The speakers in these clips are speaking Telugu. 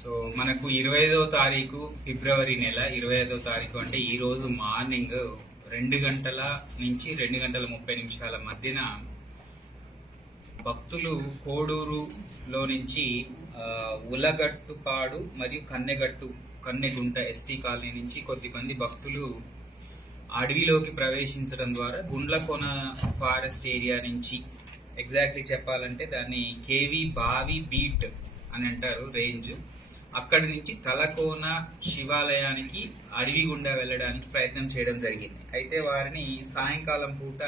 సో మనకు ఇరవై ఐదో తారీఖు ఫిబ్రవరి నెల ఇరవై ఐదో తారీఖు అంటే ఈ రోజు మార్నింగ్ రెండు గంటల నుంచి రెండు గంటల ముప్పై నిమిషాల మధ్యన భక్తులు కోడూరులో నుంచి ఉలగట్టుపాడు మరియు కన్నెగట్టు కన్నెగుంట ఎస్టీ కాలనీ నుంచి కొద్దిమంది భక్తులు అడవిలోకి ప్రవేశించడం ద్వారా గుండ్లకోన ఫారెస్ట్ ఏరియా నుంచి ఎగ్జాక్ట్లీ చెప్పాలంటే దాన్ని కేవీ బావి బీట్ అని అంటారు రేంజ్. అక్కడి నుంచి తలకోన శివాలయానికి అడవి గుండా వెళ్ళడానికి ప్రయత్నం చేయడం జరిగింది. అయితే వారిని సాయంకాలం పూట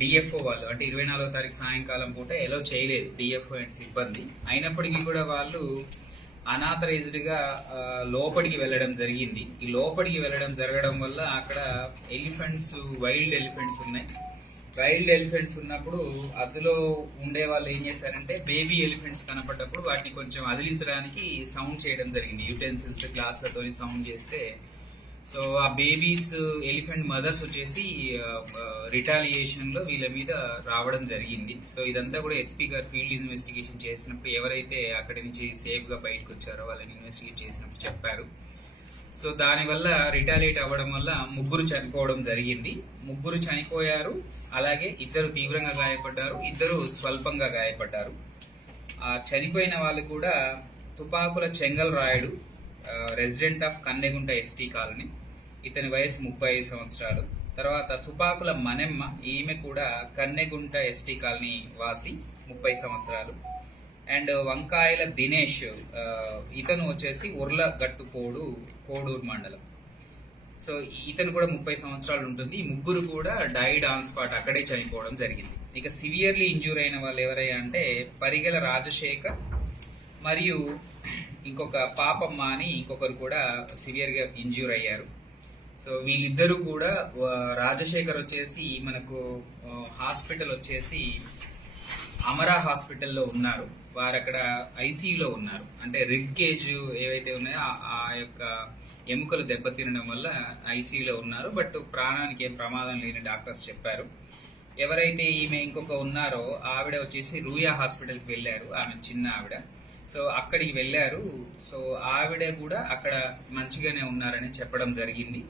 డిఎఫ్ఓ వాళ్ళు అంటే ఇరవై నాలుగో తారీఖు సాయంకాలం పూట ఎలో చేయలేదు డిఎఫ్ఓ అండ్ సిబ్బంది. అయినప్పటికీ కూడా వాళ్ళు అనాథరైజ్డ్గా లోపలికి వెళ్ళడం జరిగింది. ఈ లోపలికి వెళ్ళడం జరగడం వల్ల అక్కడ ఎలిఫెంట్స్ వైల్డ్ ఎలిఫెంట్స్ ఉన్నాయి. వైల్డ్ ఎలిఫెంట్స్ ఉన్నప్పుడు అందులో ఉండే వాళ్ళు ఏం చేశారంటే బేబీ ఎలిఫెంట్స్ కనపడ్డప్పుడు వాటిని కొంచెం అదిలించడానికి సౌండ్ చేయడం జరిగింది. యూటెన్సిల్స్ గ్లాసులతో సౌండ్ చేస్తే. సో ఆ బేబీస్ ఎలిఫెంట్ మదర్స్ వచ్చేసి రిటాలియేషన్లో వీళ్ళ మీద రావడం జరిగింది. సో ఇదంతా కూడా ఎస్పీ గారు ఫీల్డ్ ఇన్వెస్టిగేషన్ చేసినప్పుడు ఎవరైతే అక్కడి నుంచి సేఫ్గా బయటకు వచ్చారో వాళ్ళని ఇన్వెస్టిగేట్ చేసినప్పుడు చెప్పారు. సో దానివల్ల రిటాలియేట్ అవ్వడం వల్ల ముగ్గురు చనిపోవడం జరిగింది. ముగ్గురు చనిపోయారు. అలాగే ఇద్దరు తీవ్రంగా గాయపడ్డారు. ఇద్దరు స్వల్పంగా గాయపడ్డారు. ఆ చనిపోయిన వాళ్ళు కూడా Tupakula Chengal Rayudu resident of Kannegunta ST colony. ఇతని వయసు ముప్పై ఐదు సంవత్సరాలు. తర్వాత తుపాకుల మనెమ్మ ఈమె కూడా కన్నెగుంట ఎస్టీ కాలనీ వాసి ముప్పై సంవత్సరాలు. అండ్ వంకాయల దినేష్ ఇతను వచ్చేసి ఉర్లగట్టుకోడు కోడూరు మండలం. సో ఇతను కూడా ముప్పై సంవత్సరాలు ఉంటుంది. ఈ ముగ్గురు కూడా డైడ్ ఆన్ స్పాట్ అక్కడే చనిపోవడం జరిగింది. ఇక సివియర్లీ ఇంజూర్ అయిన వాళ్ళు ఎవరయ్యా అంటే పరిగెల రాజశేఖర్ మరియు ఇంకొక పాపమ్మ అని ఇంకొకరు కూడా సివియర్గా ఇంజ్యూర్ అయ్యారు. సో వీళ్ళిద్దరూ కూడా రాజశేఖర్ వచ్చేసి మనకు హాస్పిటల్ వచ్చేసి అమరా హాస్పిటల్లో ఉన్నారు. వారు అక్కడ ఐసీయూలో ఉన్నారు. అంటే రిడ్ కేజ్ ఏవైతే ఉన్నాయో ఆ- ఆ యొక్క ఎముకలు దెబ్బతినడం వల్ల ఐసీయూలో ఉన్నారు. బట్ ప్రాణానికి ఏం ప్రమాదం లేని డాక్టర్స్ చెప్పారు. ఎవరైతే ఈమె ఇంకొక ఉన్నారో ఆవిడ వచ్చేసి రూయా హాస్పిటల్కి వెళ్ళారు. ఆమె చిన్న ఆవిడ. సో అక్కడికి వెళ్ళారు. సో ఆవిడ కూడా అక్కడ మంచిగానే ఉన్నారని చెప్పడం జరిగింది.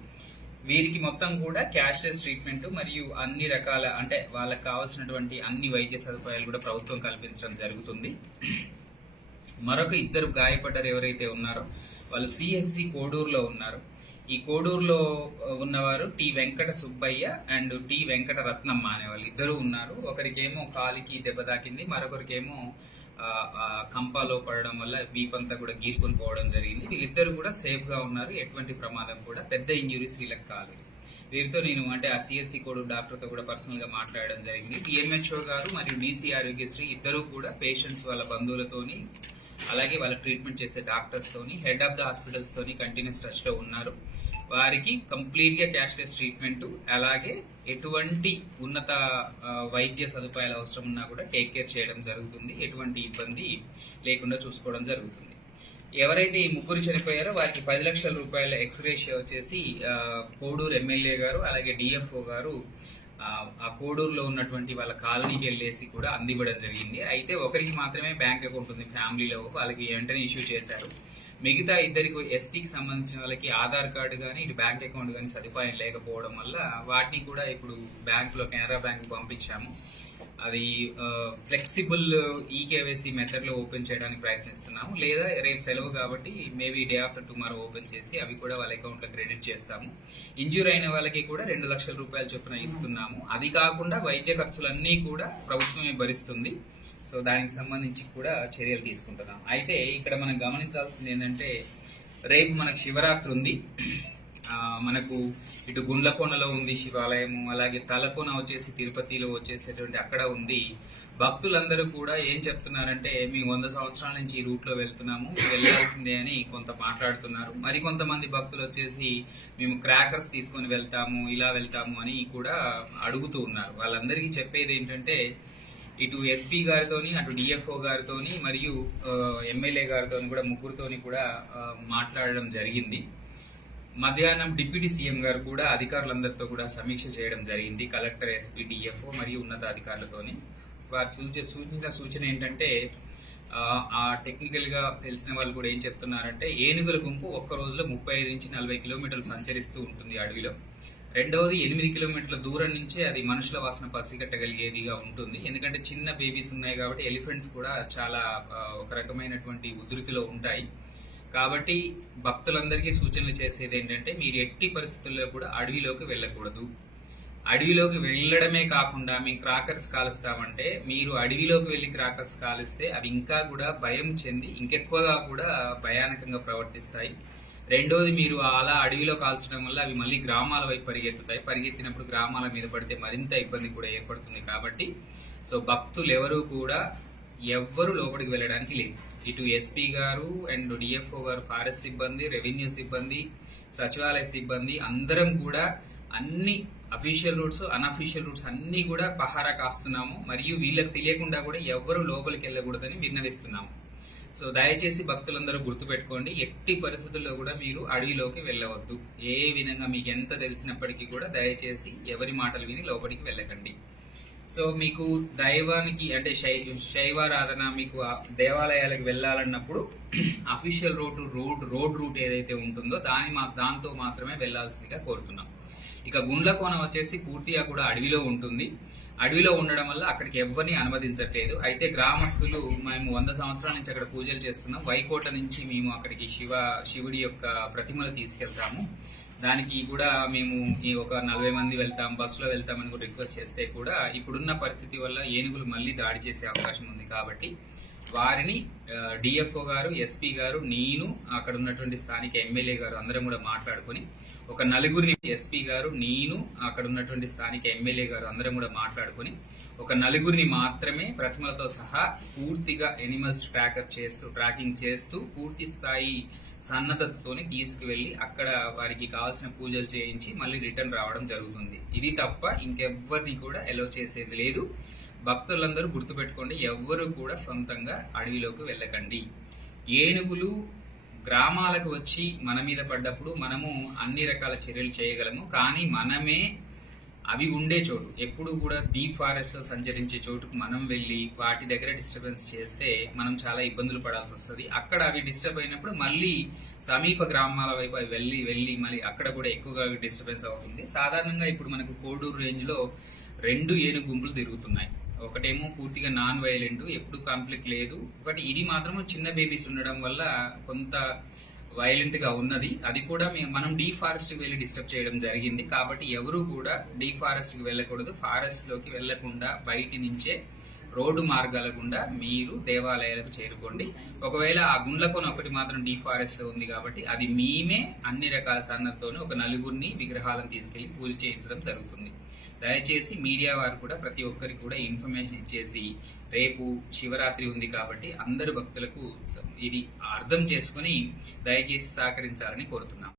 వీరికి మొత్తం కూడా క్యాష్లెస్ ట్రీట్మెంట్ మరియు అన్ని రకాల అంటే వాళ్ళకి కావాల్సినటువంటి అన్ని వైద్య సదుపాయాలు కూడా ప్రభుత్వం కల్పించడం జరుగుతుంది. మరొక ఇద్దరు గాయపడ్డారు ఎవరైతే ఉన్నారో వాళ్ళు సిహెచ్సి కోడూరులో ఉన్నారు. ఈ కోడూరులో ఉన్నవారు T Venkata Subbaiah and T Venkata Ratnamma అనే వాళ్ళు ఇద్దరు ఉన్నారు. ఒకరికేమో కాలికి దెబ్బ తాకింది మరొకరికేమో కంపాలో పడడం వల్ల వీపంతా కూడా గీరుకొని పోవడం జరిగింది. వీళ్ళిద్దరు కూడా సేఫ్గా ఉన్నారు. ఎటువంటి ప్రమాదం కూడా పెద్ద ఇంజురీస్ వీళ్ళకి కాలేదు వీరితో నేను అంటే ఆ సిఎస్సి కోడ్ డాక్టర్తో కూడా పర్సనల్గా మాట్లాడడం జరిగింది. డిఎంహెచ్ఓ గారు మరియు డీసీ ఆరోగ్యశ్రీ ఇద్దరు కూడా పేషెంట్స్ వాళ్ళ బంధువులతోని అలాగే వాళ్ళ ట్రీట్మెంట్ చేసే డాక్టర్స్ తోని హెడ్ ఆఫ్ ద హాస్పిటల్స్ తోని కంటిన్యూస్ టచ్లో ఉన్నారు. వారికి కంప్లీట్గా క్యాష్లెస్ ట్రీట్మెంట్ అలాగే ఎటువంటి ఉన్నత వైద్య సదుపాయాలు అవసరం ఉన్నా కూడా టేక్ కేర్ చేయడం జరుగుతుంది. ఎటువంటి ఇబ్బంది లేకుండా చూసుకోవడం జరుగుతుంది. ఎవరైతే ఈ ముగ్గురు చనిపోయారో వారికి పది లక్షల రూపాయల ఎక్స్రేషియా వచ్చేసి కోడూరు ఎమ్మెల్యే గారు అలాగే డిఎఫ్ఓ గారు ఆ కోడూరులో ఉన్నటువంటి వాళ్ళ కాలనీకి వెళ్ళేసి కూడా అందివ్వడం జరిగింది. అయితే ఒకరికి మాత్రమే బ్యాంక్ అకౌంట్ ఉంది ఫ్యామిలీలో. వాళ్ళకి వెంటనే ఇష్యూ చేశారు. మిగతా ఇద్దరికి ఎస్టీకి సంబంధించిన వాళ్ళకి ఆధార్ కార్డు కానీ ఇటు బ్యాంక్ అకౌంట్ కానీ సదుపాయం లేకపోవడం వల్ల వాటిని కూడా ఇప్పుడు బ్యాంకులో కెనరా బ్యాంక్ పంపించాము. అది ఫ్లెక్సిబుల్ ఈకేవైసీ మెథడ్లో ఓపెన్ చేయడానికి ప్రయత్నిస్తున్నాము. లేదా రేపు సెలవు కాబట్టి maybe day after tomorrow open చేసి అవి కూడా వాళ్ళ అకౌంట్లో క్రెడిట్ చేస్తాము. ఇంజ్యూర్ అయిన వాళ్ళకి కూడా రెండు లక్షల రూపాయల చొప్పున ఇస్తున్నాము. అది కాకుండా వైద్య ఖర్చులన్నీ కూడా ప్రభుత్వమే భరిస్తుంది. సో దానికి సంబంధించి కూడా చర్యలు తీసుకుంటున్నాం. అయితే ఇక్కడ మనం గమనించాల్సింది ఏంటంటే రేపు మనకు శివరాత్రి ఉంది. మనకు ఇటు గుండ్లకోనలో ఉంది శివాలయము అలాగే తలకోన వచ్చేసి తిరుపతిలో వచ్చేసేటువంటి అక్కడ ఉంది. భక్తులందరూ కూడా ఏం చెప్తున్నారంటే మేము వంద సంవత్సరాల నుంచి ఈ రూట్లో వెళ్తున్నాము వెళ్ళాల్సిందే అని కొంత మాట్లాడుతున్నారు. మరి కొంతమంది భక్తులు వచ్చేసి మేము క్రాకర్స్ తీసుకొని వెళ్తాము ఇలా వెళ్తాము అని కూడా అడుగుతూ ఉన్నారు. వాళ్ళందరికీ చెప్పేది ఏంటంటే ఇటు ఎస్పీ గారితోని అటు డిఎఫ్ఓ గారితోని మరియు ఎమ్మెల్యే గారితోని కూడా ముగ్గురితోని కూడా మాట్లాడడం జరిగింది. మధ్యాహ్నం డిప్యూటీ సీఎం గారు కూడా అధికారులందరితో కూడా సమీక్ష చేయడం జరిగింది. కలెక్టర్ ఎస్పీ డిఎఫ్ఓ మరియు ఉన్నతాధికారులతోని. వారు సూచ సూచించిన సూచన ఏంటంటే ఆ, టెక్నికల్గా తెలిసిన వాళ్ళు కూడా ఏం చెప్తున్నారంటే ఏనుగుల గుంపు ఒక్క రోజులో ముప్పై ఐదు నుంచి నలభై కిలోమీటర్లు సంచరిస్తూ ఉంటుంది అడవిలో. రెండవది ఎనిమిది కిలోమీటర్ల దూరం నుంచే అది మనుషుల వాసన పసిగట్టగలిగేదిగా ఉంటుంది. ఎందుకంటే చిన్న బేబీస్ ఉన్నాయి కాబట్టి ఎలిఫెంట్స్ కూడా చాలా ఒక రకమైనటువంటి ఉధృతిలో ఉంటాయి. కాబట్టి భక్తులందరికీ సూచనలు చేసేది ఏంటంటే మీరు ఎట్టి పరిస్థితుల్లో కూడా అడవిలోకి వెళ్ళకూడదు. అడవిలోకి వెళ్ళడమే కాకుండా మేము క్రాకర్స్ కాలుస్తామంటే మీరు అడవిలోకి వెళ్ళి క్రాకర్స్ కాలిస్తే అవి ఇంకా కూడా భయం చెంది ఇంకెక్కువగా కూడా భయానకంగా ప్రవర్తిస్తాయి. రెండోది మీరు అలా అడవిలో కాల్చడం వల్ల అవి మళ్ళీ గ్రామాల వైపు పరిగెత్తుతాయి. పరిగెత్తినప్పుడు గ్రామాల మీద పడితే మరింత ఇబ్బంది కూడా ఏర్పడుతుంది కాబట్టి సో భక్తులు ఎవరు కూడా ఎవ్వరు లోపలికి వెళ్ళడానికి లేదు. ఇటు ఎస్పీ గారు అండ్ డిఎఫ్ఓ గారు ఫారెస్ట్ సిబ్బంది రెవెన్యూ సిబ్బంది సచివాలయ సిబ్బంది అందరం కూడా అన్ని అఫీషియల్ రూట్స్ అన్అఫీషియల్ రూట్స్ అన్నీ కూడా పహారా కాస్తున్నాము. మరియు వీళ్ళకి తెలియకుండా కూడా ఎవ్వరు లోపలికి వెళ్ళకూడదని విన్నవిస్తున్నాము. సో దయచేసి భక్తులందరూ గుర్తుపెట్టుకోండి ఎట్టి పరిస్థితుల్లో కూడా మీరు అడవిలోకి వెళ్ళవద్దు. ఏ విధంగా మీకు ఎంత తెలిసినప్పటికీ కూడా దయచేసి ఎవరి మాటలు విని లోపలికి వెళ్ళకండి. సో మీకు దైవానికి అంటే శై శైవారాధన మీకు దేవాలయాలకు వెళ్ళాలన్నప్పుడు official road road road route ఏదైతే ఉంటుందో దాని మా దాంతో మాత్రమే వెళ్ళాల్సిందిగా కోరుతున్నాం. ఇక గుండ్లకోన వచ్చేసి పూర్తిగా కూడా అడవిలో ఉంటుంది. అడవిలో ఉండడం వల్ల అక్కడికి ఎవరిని అనుమతించట్లేదు. అయితే గ్రామస్తులు మేము వంద సంవత్సరాల నుంచి అక్కడ పూజలు చేస్తున్నాం. వైకోట నుంచి మేము అక్కడికి శివ శివుడి యొక్క ప్రతిమలు తీసుకెళ్తాము. దానికి కూడా మేము ఈ ఒక నలభై మంది వెళ్తాం బస్సులో వెళ్తామని కూడా రిక్వెస్ట్ చేస్తే కూడా ఇప్పుడున్న పరిస్థితి వల్ల ఏనుగులు మళ్ళీ దాడి చేసే అవకాశం ఉంది కాబట్టి వారిని డిఎఫ్ఓ గారు ఎస్పీ గారు నేను అక్కడ ఉన్నటువంటి స్థానిక ఎమ్మెల్యే గారు అందరం కూడా మాట్లాడుకొని ఒక నలుగురిని ఎస్పీ గారు నేను అక్కడ ఉన్నటువంటి స్థానిక ఎమ్మెల్యే గారు అందరం కూడా మాట్లాడుకొని ఒక నలుగురిని మాత్రమే ప్రతిమలతో సహా పూర్తిగా ఎనిమల్స్ ట్రాకర్ చేస్తూ ట్రాకింగ్ చేస్తూ పూర్తి స్థాయి సన్నద్ధతతోని తీసుకువెళ్ళి అక్కడ వారికి కావాల్సిన పూజలు చేయించి మళ్ళీ రిటర్న్ రావడం జరుగుతుంది. ఇది తప్ప ఇంకెవ్వరిని కూడా ఎలో చేసేది లేదు. భక్తులందరూ గుర్తుపెట్టుకోండి ఎవ్వరు కూడా సొంతంగా అడవిలోకి వెళ్ళకండి. ఏనుగులు గ్రామాలకు వచ్చి మన మీద పడ్డప్పుడు మనము అన్ని రకాల చర్యలు చేయగలము కానీ మనమే అవి ఉండే చోటు. ఎప్పుడు కూడా డీప్ ఫారెస్ట్లో సంచరించే చోటుకు మనం వెళ్ళి వాటి దగ్గర డిస్టర్బెన్స్ చేస్తే మనం చాలా ఇబ్బందులు పడాల్సి వస్తుంది. అక్కడ అవి డిస్టర్బ్ అయినప్పుడు మళ్ళీ సమీప గ్రామాల వైపు అవి వెళ్ళి వెళ్ళి మళ్ళీ అక్కడ కూడా ఎక్కువగా డిస్టర్బెన్స్ అవుతుంది. సాధారణంగా ఇప్పుడు మనకు కోడూరు రేంజ్లో రెండు ఏనుగు గుంపులు తిరుగుతున్నాయి. ఒకటేమో పూర్తిగా నాన్ వైలెంట్ ఎప్పుడు కాన్ఫ్లిక్ట్ లేదు. బట్ ఇది మాత్రం చిన్న బేబీస్ ఉండడం వల్ల కొంత వైలెంట్గా ఉన్నది. అది కూడా మేము మనం డీఫారెస్ట్ వెళ్ళి డిస్టర్బ్ చేయడం జరిగింది. కాబట్టి ఎవరు కూడా డీఫారెస్ట్కి వెళ్ళకూడదు. ఫారెస్ట్లోకి వెళ్ళకుండా బయటి నుంచే రోడ్డు మార్గాల గుండా మీరు దేవాలయాలకు చేరుకోండి. ఒకవేళ ఆ గుండ్లకొని ఒకటి మాత్రం డీఫారెస్ట్లో ఉంది కాబట్టి అది మేమే అన్ని రకాల సన్నతోనే ఒక నలుగురిని విగ్రహాలను తీసుకెళ్ళి పూజ చేయించడం జరుగుతుంది. దయచేసి మీడియా వారు కూడా ప్రతి ఒక్కరికి కూడా ఇన్ఫర్మేషన్ ఇచ్చేసి రేపు శివరాత్రి ఉంది కాబట్టి అందరు భక్తులకు ఇది అర్థం చేసుకుని దయచేసి సహకరించాలని కోరుతున్నాం.